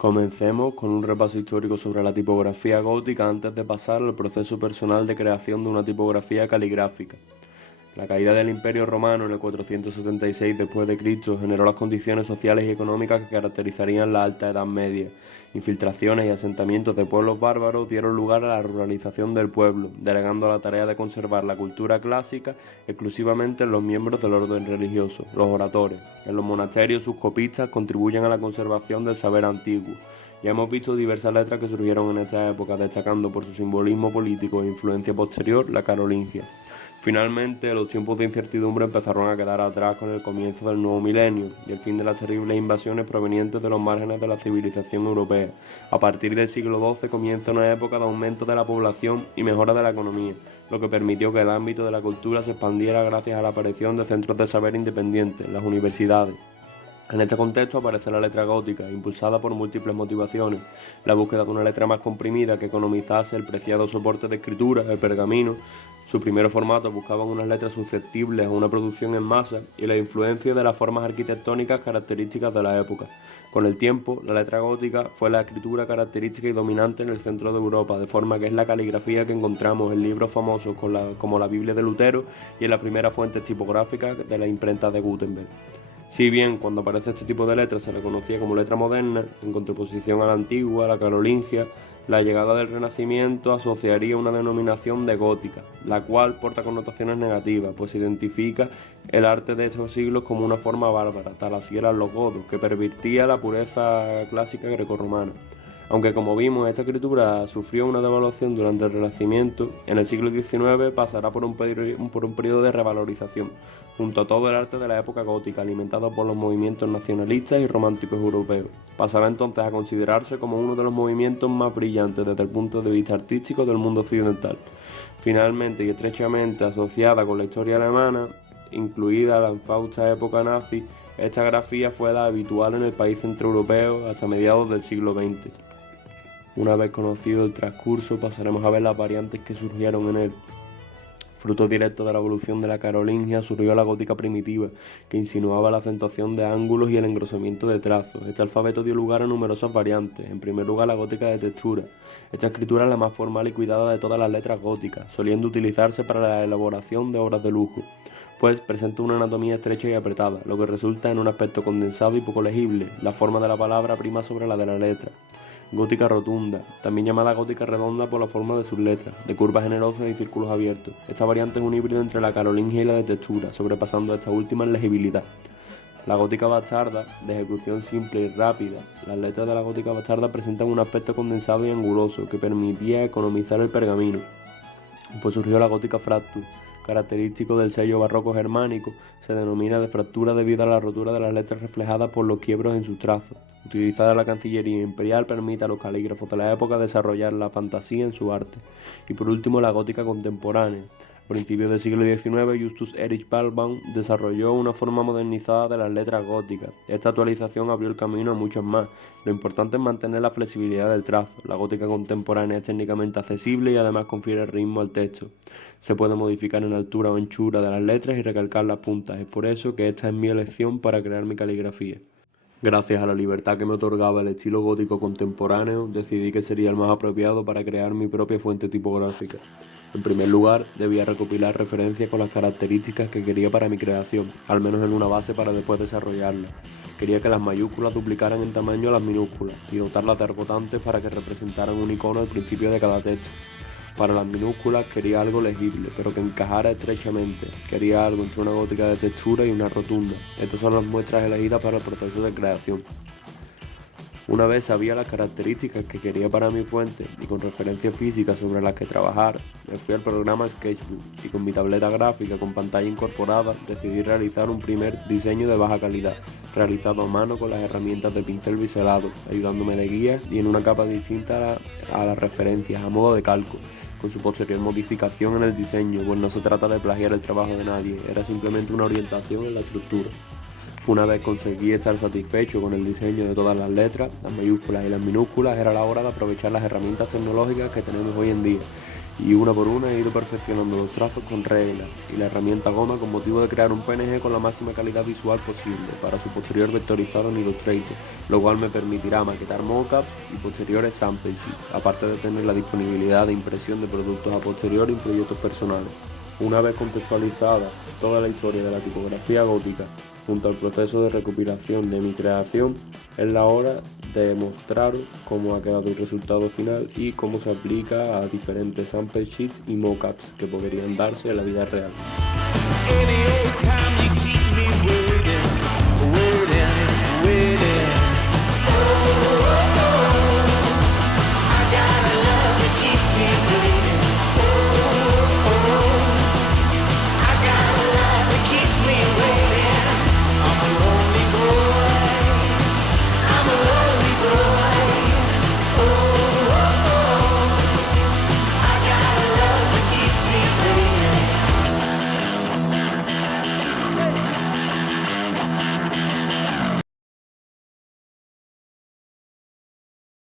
Comencemos con un repaso histórico sobre la tipografía gótica antes de pasar al proceso personal de creación de una tipografía caligráfica. La caída del Imperio Romano en el 476 d.C. generó las condiciones sociales y económicas que caracterizarían la Alta Edad Media. Infiltraciones y asentamientos de pueblos bárbaros dieron lugar a la ruralización del pueblo, delegando la tarea de conservar la cultura clásica exclusivamente en los miembros del orden religioso, los oradores. En los monasterios, sus copistas contribuyen a la conservación del saber antiguo. Ya hemos visto diversas letras que surgieron en esta época, destacando por su simbolismo político e influencia posterior la carolingia. Finalmente, los tiempos de incertidumbre empezaron a quedar atrás con el comienzo del nuevo milenio y el fin de las terribles invasiones provenientes de los márgenes de la civilización europea. A partir del siglo XII comienza una época de aumento de la población y mejora de la economía, lo que permitió que el ámbito de la cultura se expandiera gracias a la aparición de centros de saber independientes, las universidades. En este contexto aparece la letra gótica, impulsada por múltiples motivaciones: la búsqueda de una letra más comprimida que economizase el preciado soporte de escritura, el pergamino. Sus primeros formatos buscaban unas letras susceptibles a una producción en masa y la influencia de las formas arquitectónicas características de la época. Con el tiempo, la letra gótica fue la escritura característica y dominante en el centro de Europa, de forma que es la caligrafía que encontramos en libros famosos como la Biblia de Lutero y en las primeras fuentes tipográficas de la imprenta de Gutenberg. Si bien cuando aparece este tipo de letras se le conocía como letra moderna, en contraposición a la antigua, la carolingia, la llegada del Renacimiento asociaría una denominación de gótica, la cual porta connotaciones negativas, pues identifica el arte de estos siglos como una forma bárbara, tal así eran los godos, que pervertía la pureza clásica grecorromana. Aunque, como vimos, esta escritura sufrió una devaluación durante el Renacimiento, en el siglo XIX pasará por un periodo de revalorización, junto a todo el arte de la época gótica, alimentado por los movimientos nacionalistas y románticos europeos. Pasará entonces a considerarse como uno de los movimientos más brillantes desde el punto de vista artístico del mundo occidental. Finalmente y estrechamente asociada con la historia alemana, incluida la infausta época nazi, esta grafía fue la habitual en el país centroeuropeo hasta mediados del siglo XX. Una vez conocido el transcurso, pasaremos a ver las variantes que surgieron en él. Fruto directo de la evolución de la carolingia, surgió la gótica primitiva, que insinuaba la acentuación de ángulos y el engrosamiento de trazos. Este alfabeto dio lugar a numerosas variantes. En primer lugar, la gótica de textura. Esta escritura es la más formal y cuidada de todas las letras góticas, soliendo utilizarse para la elaboración de obras de lujo, pues presenta una anatomía estrecha y apretada, lo que resulta en un aspecto condensado y poco legible. La forma de la palabra prima sobre la de la letra. Gótica rotunda, también llamada gótica redonda por la forma de sus letras, de curvas generosas y círculos abiertos. Esta variante es un híbrido entre la carolingia y la de textura, sobrepasando esta última en legibilidad. La gótica bastarda, de ejecución simple y rápida. Las letras de la gótica bastarda presentan un aspecto condensado y anguloso que permitía economizar el pergamino. Pues surgió la gótica fractus, característico del sello barroco germánico. Se denomina de fractura debido a la rotura de las letras reflejadas por los quiebros en sus trazos. Utilizada en la Cancillería imperial, permite a los calígrafos de la época desarrollar la fantasía en su arte. Y por último, la gótica contemporánea. A principios del siglo XIX, Justus Erich Bellmann desarrolló una forma modernizada de las letras góticas. Esta actualización abrió el camino a muchas más. Lo importante es mantener la flexibilidad del trazo. La gótica contemporánea es técnicamente accesible y además confiere ritmo al texto. Se puede modificar en altura o anchura de las letras y recalcar las puntas. Es por eso que esta es mi elección para crear mi caligrafía. Gracias a la libertad que me otorgaba el estilo gótico contemporáneo, decidí que sería el más apropiado para crear mi propia fuente tipográfica. En primer lugar, debía recopilar referencias con las características que quería para mi creación, al menos en una base para después desarrollarla. Quería que las mayúsculas duplicaran en tamaño a las minúsculas y dotarlas de argotantes para que representaran un icono al principio de cada texto. Para las minúsculas quería algo legible, pero que encajara estrechamente. Quería algo entre una gótica de textura y una rotunda. Estas son las muestras elegidas para el proceso de creación. Una vez sabía las características que quería para mi fuente y con referencias físicas sobre las que trabajar, me fui al programa Sketchbook y con mi tableta gráfica con pantalla incorporada decidí realizar un primer diseño de baja calidad, realizado a mano con las herramientas de pincel biselado, ayudándome de guía y en una capa distinta a las referencias, a modo de calco, con su posterior modificación en el diseño, pues no se trata de plagiar el trabajo de nadie, era simplemente una orientación en la estructura. Una vez conseguí estar satisfecho con el diseño de todas las letras, las mayúsculas y las minúsculas, era la hora de aprovechar las herramientas tecnológicas que tenemos hoy en día y una por una he ido perfeccionando los trazos con reglas y la herramienta goma con motivo de crear un PNG con la máxima calidad visual posible para su posterior vectorizado en Illustrator, lo cual me permitirá maquetar mockups y posteriores sample sheets, aparte de tener la disponibilidad de impresión de productos a posteriori en proyectos personales. Una vez contextualizada toda la historia de la tipografía gótica junto al proceso de recopilación de mi creación, es la hora de mostraros cómo ha quedado el resultado final y cómo se aplica a diferentes sample sheets y mockups que podrían darse en la vida real.